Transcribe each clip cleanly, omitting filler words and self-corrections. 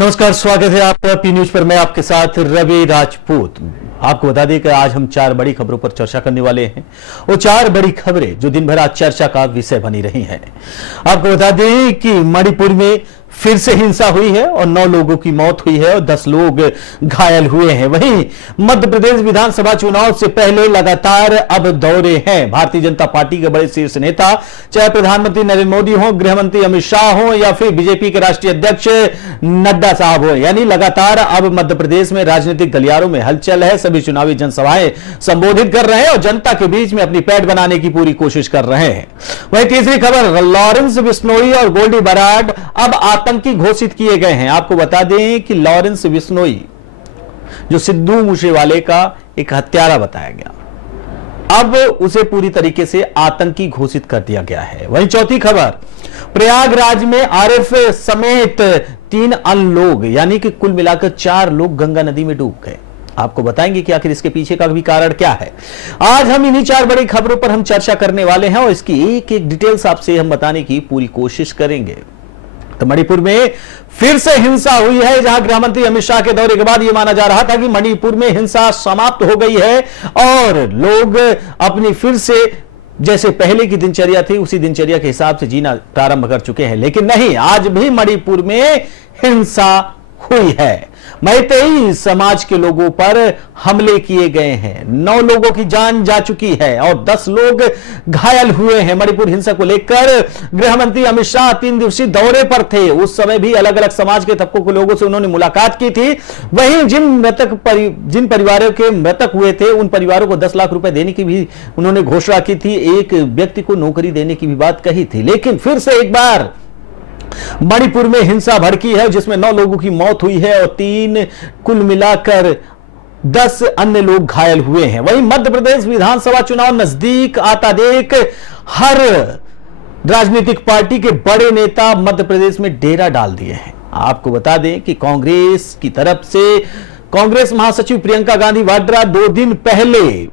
नमस्कार, स्वागत है आपका पी न्यूज पर। मैं आपके साथ रवि राजपूत। आपको बता दें कि आज हम 4 बड़ी खबरों पर चर्चा करने वाले हैं। वो 4 बड़ी खबरें जो दिन भर आज चर्चा का विषय बनी रही हैं। आपको बता दें कि मणिपुर में फिर से हिंसा हुई है और 9 लोगों की मौत हुई है और 10 लोग घायल हुए हैं। वहीं मध्य प्रदेश विधानसभा चुनाव से पहले लगातार अब दौरे हैं भारतीय जनता पार्टी के बड़े शीर्ष नेता, चाहे प्रधानमंत्री नरेंद्र मोदी हो, गृह मंत्री अमित शाह हो या फिर बीजेपी के राष्ट्रीय अध्यक्ष नड्डा साहब हो। यानी लगातार अब मध्य प्रदेश में राजनीतिक गलियारों में हलचल है। सभी चुनावी जनसभाएं संबोधित कर रहे हैं और जनता के बीच में अपनी पैठ बनाने की पूरी कोशिश कर रहे हैं। वहीं तीसरी खबर, लॉरेंस बिश्नोई और गोल्डी बराड अब आतंकी घोषित किए गए हैं। आपको बता दें कि लॉरेंस बिश्नोई जो सिद्धू मूसेवाले का एक हत्यारा बताया गया, अब उसे पूरी तरीके से आतंकी घोषित कर दिया गया है। वहीं चौथी खबर, प्रयागराज में आरिफ समेत 3 अन्य लोग यानी कि कुल मिलाकर 4 लोग गंगा नदी में डूब गए। आपको बताएंगे कि आखिर इसके पीछे का भी कारण क्या है। आज हम इन्हीं 4 बड़ी खबरों पर हम चर्चा करने वाले हैं और इसकी एक एक डिटेल्स आपसे हम बताने की पूरी कोशिश करेंगे। तो मणिपुर में फिर से हिंसा हुई है, जहां गृह मंत्री अमित शाह के दौरे के बाद यह माना जा रहा था कि मणिपुर में हिंसा समाप्त हो गई है और लोग अपनी फिर से जैसे पहले की दिनचर्या थी उसी दिनचर्या के हिसाब से जीना प्रारंभ कर चुके हैं। लेकिन नहीं, आज भी मणिपुर में हिंसा हुई है। मैतेई समाज के लोगों पर हमले किए गए हैं। 9 लोगों की जान जा चुकी है और 10 लोग घायल हुए हैं। मणिपुर हिंसा को लेकर गृह मंत्री अमित शाह 3 दिवसीय दौरे पर थे। उस समय भी अलग अलग समाज के तबकों के लोगों से उन्होंने मुलाकात की थी। वहीं जिन परिवारों के मृतक हुए थे उन परिवारों को 10 लाख रुपए देने की भी उन्होंने घोषणा की थी। एक व्यक्ति को नौकरी देने की भी बात कही थी। लेकिन फिर से एक बार मणिपुर में हिंसा भड़की है जिसमें 9 लोगों की मौत हुई है और 3 कुल मिलाकर 10 अन्य लोग घायल हुए हैं। वहीं मध्य प्रदेश विधानसभा चुनाव नजदीक आता देख हर राजनीतिक पार्टी के बड़े नेता मध्य प्रदेश में डेरा डाल दिए हैं। आपको बता दें कि कांग्रेस की तरफ से कांग्रेस महासचिव प्रियंका गांधी वाड्रा 2 दिन पहले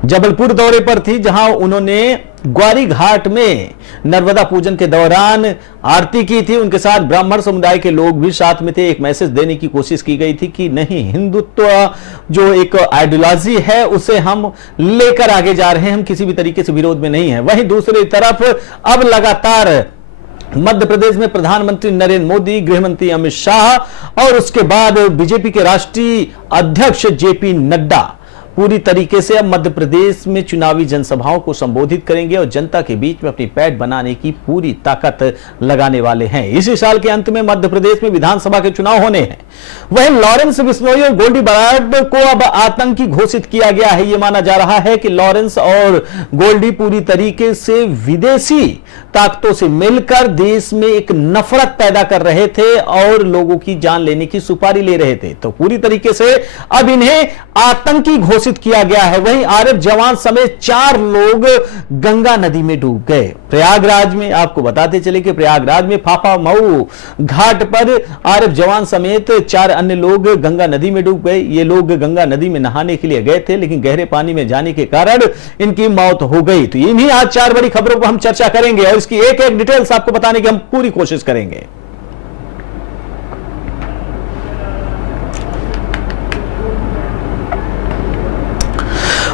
जबलपुर दौरे पर थी, जहां उन्होंने ग्वारी घाट में नर्मदा पूजन के दौरान आरती की थी। उनके साथ ब्राह्मण समुदाय के लोग भी साथ में थे। एक मैसेज देने की कोशिश की गई थी कि नहीं, हिंदुत्व जो एक आइडियोलॉजी है उसे हम लेकर आगे जा रहे हैं, हम किसी भी तरीके से विरोध में नहीं है। वहीं दूसरी तरफ अब लगातार मध्य प्रदेश में प्रधानमंत्री नरेंद्र मोदी, गृह मंत्री अमित शाह और उसके बाद बीजेपी के राष्ट्रीय अध्यक्ष जेपी नड्डा पूरी तरीके से अब मध्य प्रदेश में चुनावी जनसभाओं को संबोधित करेंगे और जनता के बीच में अपनी पैठ बनाने की पूरी ताकत लगाने वाले हैं। इसी साल के अंत में मध्य प्रदेश में विधानसभा के चुनाव होने हैं। वहीं लॉरेंस बिश्नोई और गोल्डी बराड को अब आतंकी घोषित किया गया है। यह माना जा रहा है कि लॉरेंस और गोल्डी पूरी तरीके से विदेशी ताकतों से मिलकर देश में एक नफरत पैदा कर रहे थे और लोगों की जान लेने की सुपारी ले रहे थे। तो पूरी तरीके से अब इन्हें आतंकी घोषित किया गया है। वहीं आरिफ जवान समेत 4 लोग गंगा नदी में डूब गए। प्रयागराज में आपको बताते चले कि प्रयागराज में फाफा मऊ घाट पर आरिफ जवान समेत 4 अन्य लोग गंगा नदी में डूब गए। ये लोग गंगा नदी में नहाने के लिए गए थे, लेकिन गहरे पानी में जाने के कारण इनकी मौत हो गई। तो इन्हीं आज 4 बड़ी खबरों पर हम चर्चा करेंगे और इसकी एक एक डिटेल्स आपको बताने की हम पूरी कोशिश करेंगे।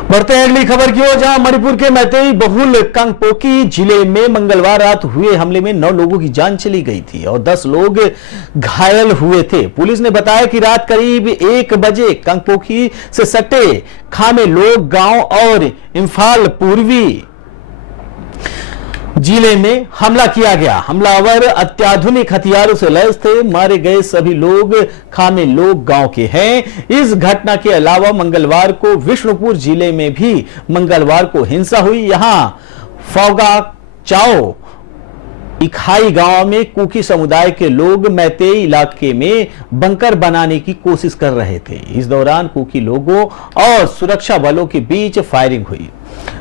बढ़ते हैं अगली खबर की ओर, जहां मणिपुर के मैतेई बहुल कांगपोकी जिले में मंगलवार रात हुए हमले में 9 लोगों की जान चली गई थी और 10 लोग घायल हुए थे। पुलिस ने बताया कि रात करीब 1 बजे कांगपोकी से सटे खामे लोग गांव और इम्फाल पूर्वी जिले में हमला किया गया। हमलावर अत्याधुनिक हथियारों से लैस थे। मारे गए सभी लोग खामे लोग गांव के हैं। इस घटना के अलावा मंगलवार को विष्णुपुर जिले में भी मंगलवार को हिंसा हुई। यहां फौगा चाओ इखाई गांव में कुकी समुदाय के लोग मैतेई इलाके में बंकर बनाने की कोशिश कर रहे थे। इस दौरान कुकी लोगों और सुरक्षा बलों के बीच फायरिंग हुई।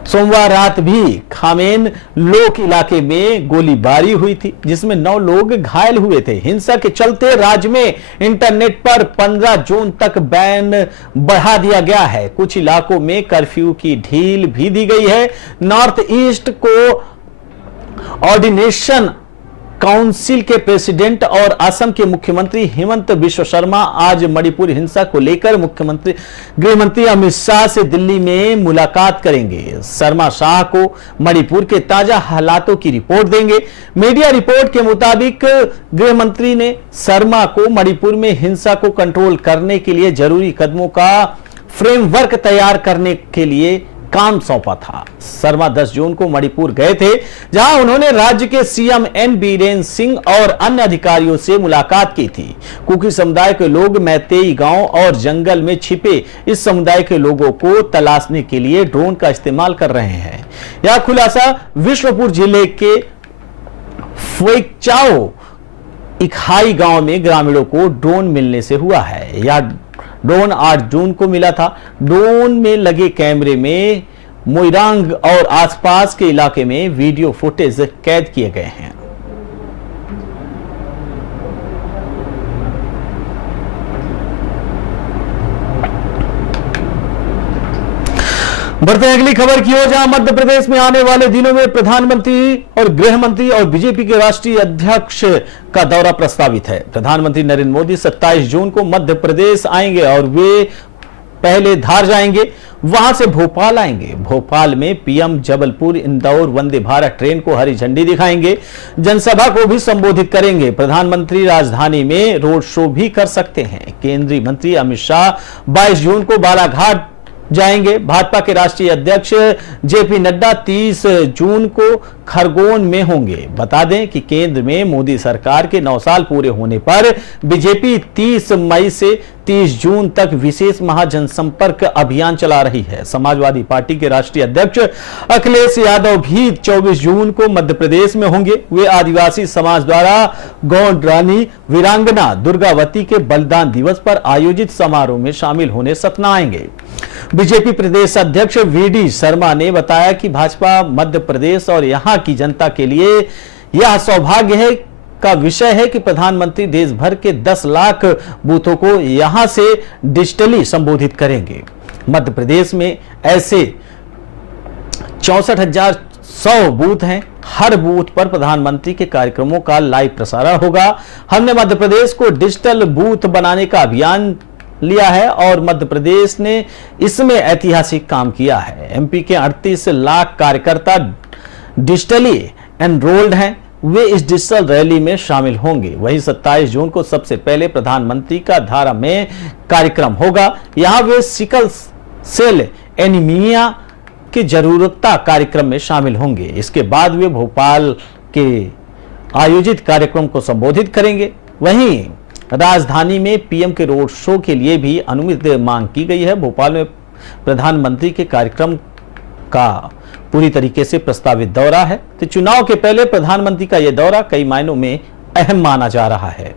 सोमवार रात भी खामेन लोक इलाके में गोलीबारी हुई थी, जिसमें 9 लोग घायल हुए थे। हिंसा के चलते राज्य में इंटरनेट पर 15 जून तक बैन बढ़ा दिया गया है। कुछ इलाकों में कर्फ्यू की ढील भी दी गई है। नॉर्थ ईस्ट को ऑर्डिनेशन काउंसिल के प्रेसिडेंट और असम के मुख्यमंत्री हेमंत बिश्व शर्मा आज मणिपुर हिंसा को लेकर गृह मंत्री अमित शाह से दिल्ली में मुलाकात करेंगे। शर्मा शाह को मणिपुर के ताजा हालातों की रिपोर्ट देंगे। मीडिया रिपोर्ट के मुताबिक गृह मंत्री ने शर्मा को मणिपुर में हिंसा को कंट्रोल करने के लिए जरूरी कदमों का फ्रेमवर्क तैयार करने के लिए काम सौंपा था। शर्मा 10 जून को मणिपुर गए थे, जहां उन्होंने राज्य के सीएम एन बीरेन सिंह और अन्य अधिकारियों से मुलाकात की थी। कुकी समुदाय के लोग मैतेई गांव और जंगल में छिपे इस समुदाय के लोगों को तलाशने के लिए ड्रोन का इस्तेमाल कर रहे हैं। यह खुलासा विष्णुपुर जिले के फुइकचाओ इखाई गांव में ग्रामीणों को ड्रोन मिलने से हुआ है। यह ड्रोन 8 जून को मिला था। ड्रोन में लगे कैमरे में मोइरांग और आसपास के इलाके में वीडियो फुटेज कैद किए गए हैं। बढ़ते हैं अगली खबर की ओर, जहां मध्य प्रदेश में आने वाले दिनों में प्रधानमंत्री और गृह मंत्री और बीजेपी के राष्ट्रीय अध्यक्ष का दौरा प्रस्तावित है। प्रधानमंत्री नरेंद्र मोदी 27 जून को मध्य प्रदेश आएंगे और वे पहले धार जाएंगे, वहां से भोपाल आएंगे। भोपाल में पीएम जबलपुर इंदौर वंदे भारत ट्रेन को हरी झंडी दिखाएंगे। जनसभा को भी संबोधित करेंगे। प्रधानमंत्री राजधानी में रोड शो भी कर सकते हैं। केंद्रीय मंत्री अमित शाह 22 जून को बालाघाट जाएंगे। भाजपा के राष्ट्रीय अध्यक्ष जेपी नड्डा 30 जून को खरगोन में होंगे। बता दें कि केंद्र में मोदी सरकार के 9 साल पूरे होने पर बीजेपी 30 मई से 30 जून तक विशेष महाजनसंपर्क अभियान चला रही है। समाजवादी पार्टी के राष्ट्रीय अध्यक्ष अखिलेश यादव भी 24 जून को मध्य प्रदेश में होंगे। वे आदिवासी समाज द्वारा गौंड रानी वीरांगना दुर्गावती के बलिदान दिवस पर आयोजित समारोह में शामिल होने सतना आएंगे। बीजेपी प्रदेश अध्यक्ष वीडी शर्मा ने बताया कि भाजपा मध्य प्रदेश और यहां की जनता के लिए यह सौभाग्य है का विषय है कि प्रधानमंत्री देश भर के 10 लाख बूथों को यहां से डिजिटली संबोधित करेंगे। मध्य प्रदेश में ऐसे 64,100 बूथ हैं। हर बूथ पर प्रधानमंत्री के कार्यक्रमों का लाइव प्रसारण होगा। हमने मध्य प्रदेश को डिजिटल बूथ बनाने का अभियान लिया है और मध्य प्रदेश ने इसमें ऐतिहासिक काम किया है। एमपी के 38 लाख कार्यकर्ता डिजिटली एनरोल्ड हैं। वे इस डिजिटल रैली में शामिल होंगे। वहीं 27 जून को सबसे पहले प्रधानमंत्री का धारा में कार्यक्रम होगा। यहां वे सिकल सेल एनीमिया की जरूरता कार्यक्रम में शामिल होंगे। इसके बाद वे भोपाल के आयोजित कार्यक्रम को संबोधित करेंगे। वहीं राजधानी में पीएम के रोड शो के लिए भी अनुमति मांग की गई है। भोपाल में प्रधानमंत्री के कार्यक्रम का पूरी तरीके से प्रस्तावित दौरा है। तो चुनाव के पहले प्रधानमंत्री का यह दौरा कई मायनों में अहम माना जा रहा है।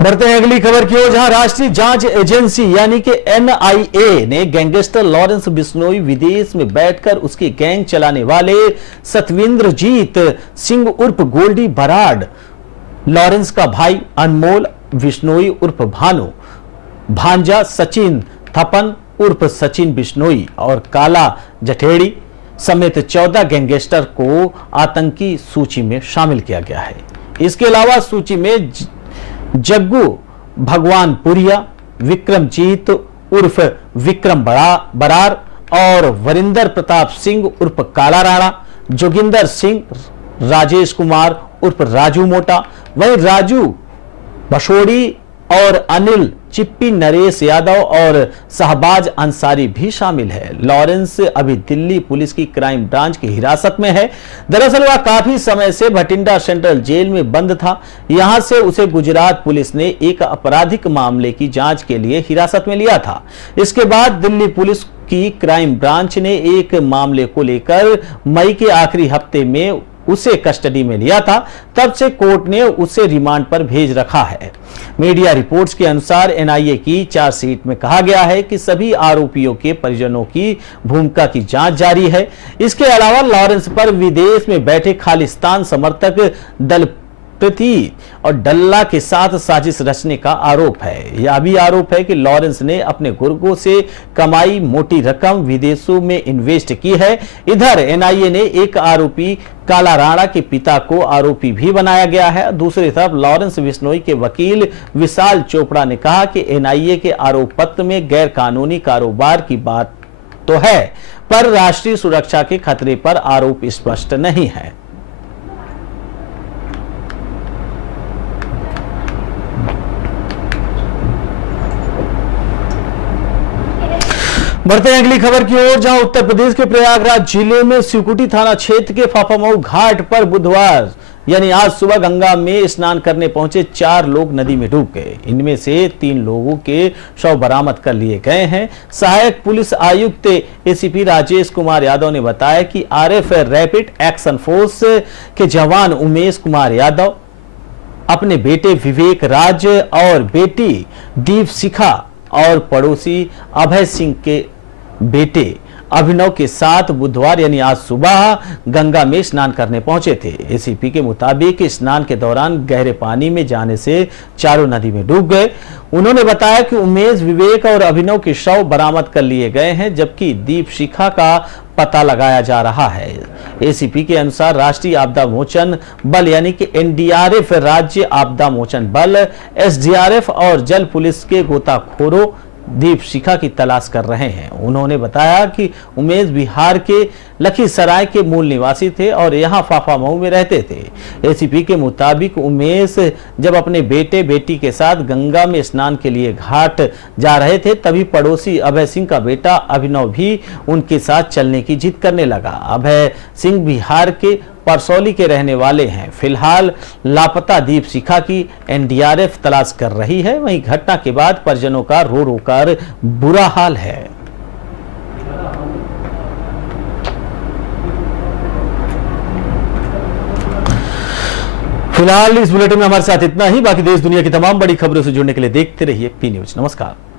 बढ़ते हैं अगली खबर की ओर, जहां राष्ट्रीय जांच एजेंसी यानी कि एनआईए ने गैंगस्टर लॉरेंस बिश्नोई विदेश में बैठकर उसकी गैंग चलाने वाले सतविंद्रजीत सिंह उर्फ गोल्डी बराड़, लॉरेंस का भाई अनमोल बिश्नोई उर्फ भानु, भांजा सचिन थपन उर्फ सचिन बिश्नोई और काला जठेड़ी समेत 14 गैंगस्टर को आतंकी सूची में शामिल किया गया है। इसके अलावा सूची में जग्गू भगवानपुरिया, विक्रमजीत उर्फ विक्रम बरार और वरिंदर प्रताप सिंह उर्फ काला राणा, जोगिंदर सिंह, राजेश कुमार उर्फ राजू मोटा, वहीं राजू बशोड़ी और अनिल चिप्पी नरेश यादव और शहबाज अंसारी भी शामिल है। लॉरेंस अभी दिल्ली पुलिस की क्राइम ब्रांच की हिरासत में है। दरअसल वह काफी समय से भटिंडा सेंट्रल जेल में बंद था। यहां से उसे गुजरात पुलिस ने एक आपराधिक मामले की जांच के लिए हिरासत में लिया था। इसके बाद दिल्ली पुलिस की क्राइम ब्रांच ने एक मामले को लेकर मई के आखिरी हफ्ते में उसे कस्टडी में लिया था। तब से कोर्ट ने उसे रिमांड पर भेज रखा है। मीडिया रिपोर्ट्स के अनुसार एनआईए की चार्जशीट में कहा गया है कि सभी आरोपियों के परिजनों की भूमिका की जांच जारी है। इसके अलावा लॉरेंस पर विदेश में बैठे खालिस्तान समर्थक दल प्रतीत और डल्ला के साथ साजिश रचने का आरोप है। यह भी आरोप है कि लॉरेंस ने अपने गुर्गों से कमाई मोटी रकम विदेशों में इन्वेस्ट की है। इधर एनआईए ने एक आरोपी काला राणा के पिता को आरोपी भी बनाया गया है। दूसरी तरफ लॉरेंस बिश्नोई के वकील विशाल चोपड़ा ने कहा कि एनआईए के आरोप पत्र में गैर कानूनी कारोबार की बात तो है, पर राष्ट्रीय सुरक्षा के खतरे पर आरोप स्पष्ट नहीं है। बढ़ते हैं अगली खबर की ओर, जहां उत्तर प्रदेश के प्रयागराज जिले में सिकुटी थाना क्षेत्र के फाफामऊ घाट पर बुधवार यानी आज सुबह गंगा में स्नान करने पहुंचे 4 लोग नदी में डूब गए। इनमें से 3 लोगों के शव बरामद कर लिए गए हैं। सहायक पुलिस आयुक्त एसीपी राजेश कुमार यादव ने बताया कि आरएफ रैपिड एक्शन फोर्स के जवान उमेश कुमार यादव अपने बेटे विवेक राज और बेटी दीप शिखा और पड़ोसी अभय सिंह के बेटे अभिनव के साथ बुधवार यानी आज सुबह गंगा में स्नान करने पहुंचे थे। एसीपी के मुताबिक स्नान के दौरान गहरे पानी में जाने से चारों नदी में डूब गए। उन्होंने बताया कि उमेश, विवेक और अभिनव के शव बरामद कर लिए गए हैं, जबकि दीप शिखा का पता लगाया जा रहा है। एसीपी के अनुसार राष्ट्रीय आपदा मोचन बल यानी कि एनडीआरएफ, राज्य आपदा मोचन बल, एसडीआरएफ और जल पुलिस के गोताखोरों दीप शिखा की तलाश कर रहे हैं। उन्होंने बताया कि उमेश बिहार के लखीसराय के मूल निवासी थे और यहां फाफामऊ में रहते थे। एसीपी के मुताबिक उमेश जब अपने बेटे बेटी के साथ गंगा में स्नान के लिए घाट जा रहे थे, तभी पड़ोसी अभय सिंह का बेटा अभिनव भी उनके साथ चलने की जिद करने लगा। अभय सिंह बिहार के परसौली के रहने वाले हैं। फिलहाल लापता दीप शिखा की एनडीआरएफ तलाश कर रही है। वहीं घटना के बाद परिजनों का रो रो कर बुरा हाल है। फिलहाल इस बुलेटिन में हमारे साथ इतना ही। बाकी देश दुनिया की तमाम बड़ी खबरों से जुड़ने के लिए देखते रहिए पी न्यूज। नमस्कार।